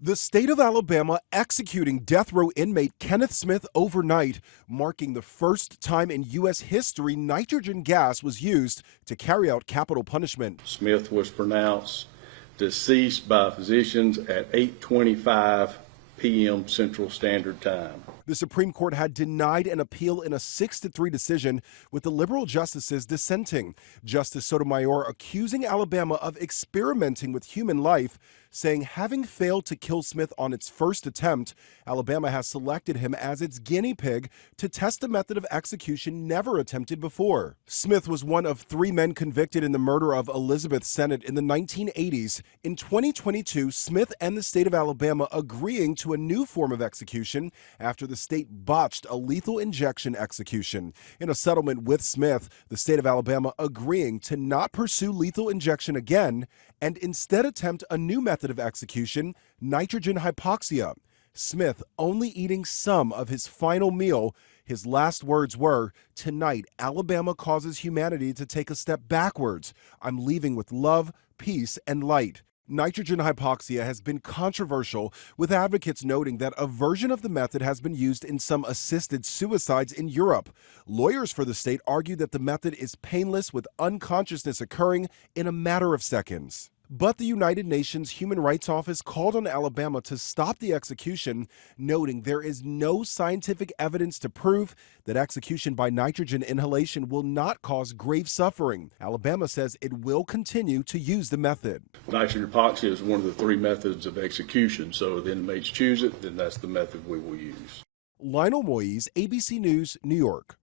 The state of Alabama executing death row inmate Kenneth Smith overnight, marking the first time in U.S. history nitrogen gas was used to carry out capital punishment. Smith was pronounced deceased by physicians at 8:25 p.m. Central Standard Time. The Supreme Court had denied an appeal in a 6-3 decision, with the liberal justices dissenting. Justice Sotomayor accusing Alabama of experimenting with human life, saying having failed to kill Smith on its first attempt, Alabama has selected him as its guinea pig to test a method of execution never attempted before. Smith was one of 3 men convicted in the murder of Elizabeth Sennett in the 1980s. In 2022, Smith and the state of Alabama agreeing to a new form of execution after the state botched a lethal injection execution. In a settlement with Smith, the state of Alabama agreeing to not pursue lethal injection again and instead attempt a new method of execution, nitrogen hypoxia. Smith only eating some of his final meal. His last words were, "Tonight, Alabama causes humanity to take a step backwards. I'm leaving with love, peace, and light." Nitrogen hypoxia has been controversial, with advocates noting that a version of the method has been used in some assisted suicides in Europe. Lawyers for the state argue that the method is painless, with unconsciousness occurring in a matter of seconds. But the United Nations Human Rights Office called on Alabama to stop the execution, noting there is no scientific evidence to prove that execution by nitrogen inhalation will not cause grave suffering. Alabama says it will continue to use the method. Nitrogen hypoxia is one of the 3 methods of execution, so if the inmates choose it, then that's the method we will use. Lionel Moise, ABC News, New York.